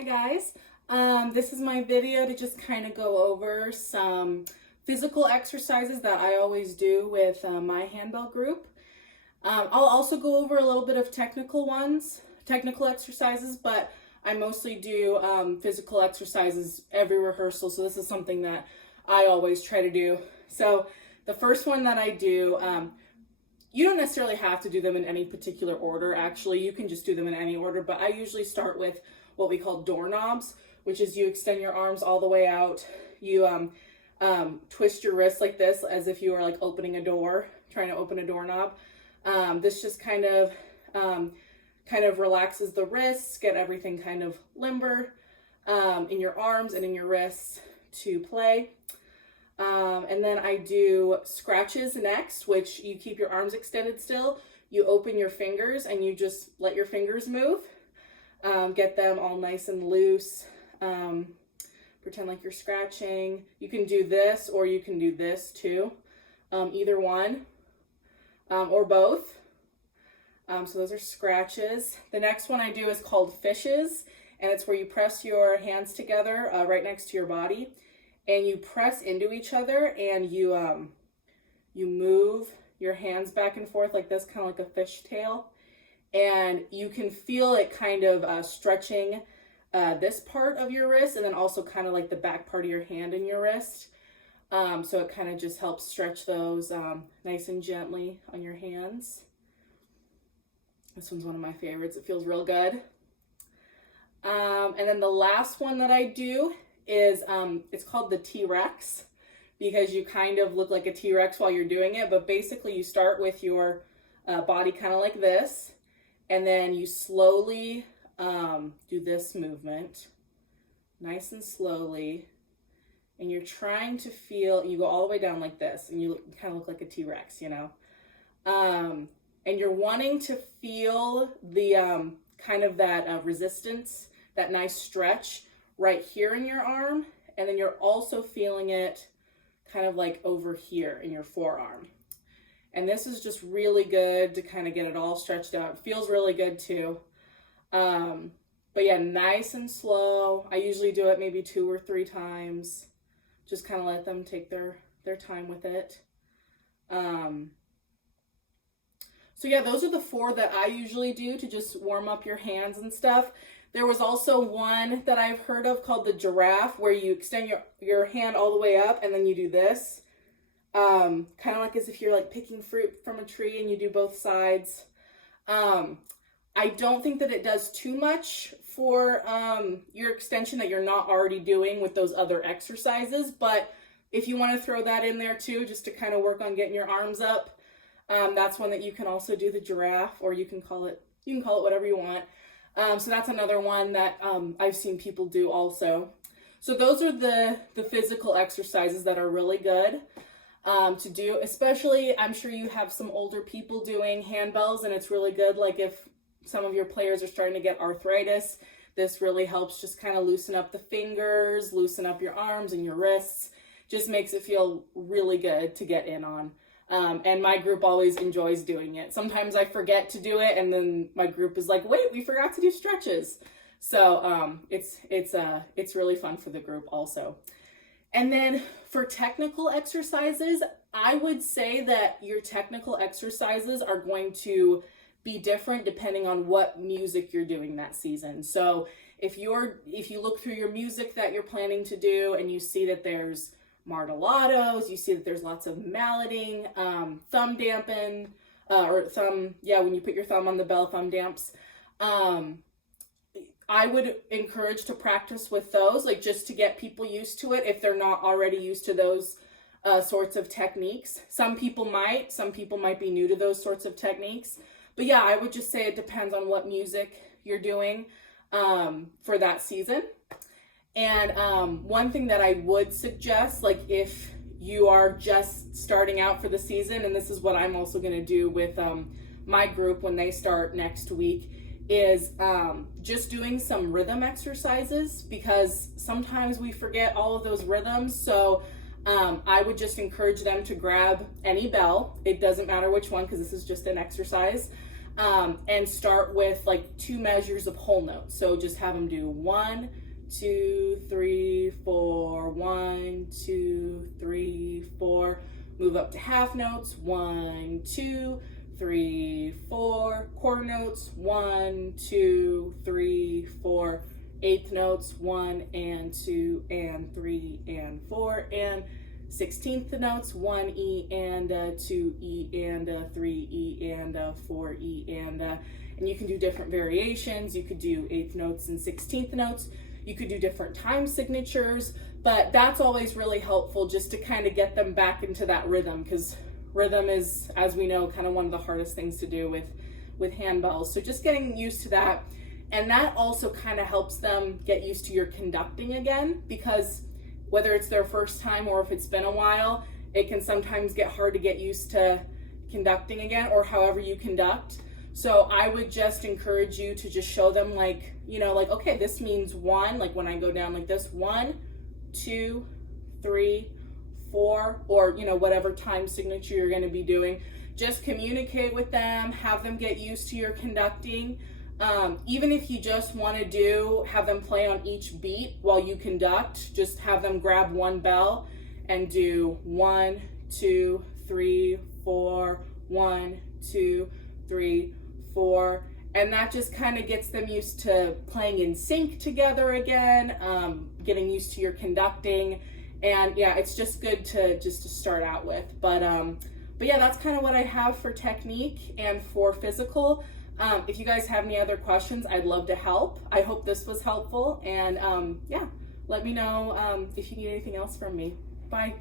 Hi guys, this is my video to just kind of go over some physical exercises that I always do with my handbell group. I'll also go over a little bit of technical exercises, but I mostly do physical exercises every rehearsal, so this is something that I always try to do. So the first one that I do, you don't necessarily have to do them in any particular order. Actually, you can just do them in any order, but I usually start with what we call doorknobs, which is you extend your arms all the way out. You twist your wrists like this as if you were like opening a door, trying to open a doorknob. This just kind of relaxes the wrists, get everything kind of limber in your arms and in your wrists to play. And then I do scratches next, which you keep your arms extended still. You open your fingers and you just let your fingers move. Get them all nice and loose. Pretend like you're scratching. You can do this or you can do this too. Either one or both. So those are scratches. The next one I do is called fishes, and it's where you press your hands together right next to your body, and you press into each other, and you move your hands back and forth like this, kind of like a fish tail. And you can feel it kind of stretching this part of your wrist, and then also kind of like the back part of your hand in your wrist. So it kind of just helps stretch those nice and gently on your hands. This one's one of my favorites. It feels real good. And then the last one that I do is, it's called the T-Rex, because you kind of look like a T-Rex while you're doing it. But basically you start with your body kind of like this, and then you slowly do this movement, nice and slowly. And you're trying to feel, you go all the way down like this, and you kind of look like a T-Rex, you know. And you're wanting to feel the kind of that resistance, that nice stretch right here in your arm. And then you're also feeling it kind of like over here in your forearm. And this is just really good to kind of get it all stretched out. It feels really good too. But yeah, nice and slow. I usually do it maybe 2 or 3 times. Just kind of let them take their time with it. So yeah, those are the 4 that I usually do to just warm up your hands and stuff. There was also one that I've heard of called the giraffe, where you extend your hand all the way up and then you do this. Kind of like as if you're like picking fruit from a tree, and you do both sides. I don't think that it does too much for your extension that you're not already doing with those other exercises, but if you want to throw that in there too, just to kind of work on getting your arms up, that's one that you can also do, the giraffe, or you can call it whatever you want. So that's another one that I've seen people do also. So those are the physical exercises that are really good to do, especially I'm sure you have some older people doing handbells, and it's really good. Like if some of your players are starting to get arthritis, this really helps just kind of loosen up the fingers, loosen up your arms and your wrists. Just makes it feel really good to get in on. And my group always enjoys doing it. Sometimes I forget to do it, and then my group is like, wait, we forgot to do stretches. So it's really fun for the group also. And then for technical exercises, I would say that your technical exercises are going to be different depending on what music you're doing that season. So if you look through your music that you're planning to do, and you see that there's martellados, you see that there's lots of malleting, thumb dampen, when you put your thumb on the bell, thumb damps. I would encourage to practice with those, like just to get people used to it if they're not already used to those sorts of techniques. Some people might be new to those sorts of techniques. But yeah, I would just say it depends on what music you're doing for that season. And one thing that I would suggest, like if you are just starting out for the season, and this is what I'm also going to do with my group when they start next week, is just doing some rhythm exercises, because sometimes we forget all of those rhythms. So I would just encourage them to grab any bell. It doesn't matter which one, because this is just an exercise. and start with like 2 measures of whole notes. So just have them do 1, 2, 3, 4, 1, 2, 3, 4. Move up to half notes, 1, 2, 3, 4. Quarter notes, 1, 2, 3, 4. Eighth notes, 1 and 2 and 3 and 4. And 16th notes, 1 E and 2 E and 3 E and 4 E and you can do different variations. You could do 8th notes and 16th notes. You could do different time signatures, but that's always really helpful just to kind of get them back into that rhythm, because rhythm is, as we know, kind of one of the hardest things to do with handbells. So just getting used to that. And that also kind of helps them get used to your conducting again, because whether it's their first time or if it's been a while, it can sometimes get hard to get used to conducting again, or however you conduct. So I would just encourage you to just show them, like, you know, like, okay, this means 1, like when I go down like this, 1, 2, 3, 4, or, you know, whatever time signature you're going to be doing. Just communicate with them, have them get used to your conducting. Even if you just want to have them play on each beat while you conduct, just have them grab one bell and do 1, 2, 3, 4, 1, 2, 3, 4. And that just kind of gets them used to playing in sync together again, getting used to your conducting. And yeah, it's just good to start out with. But yeah, that's kind of what I have for technique and for physical. If you guys have any other questions, I'd love to help. I hope this was helpful. And yeah, let me know if you need anything else from me. Bye.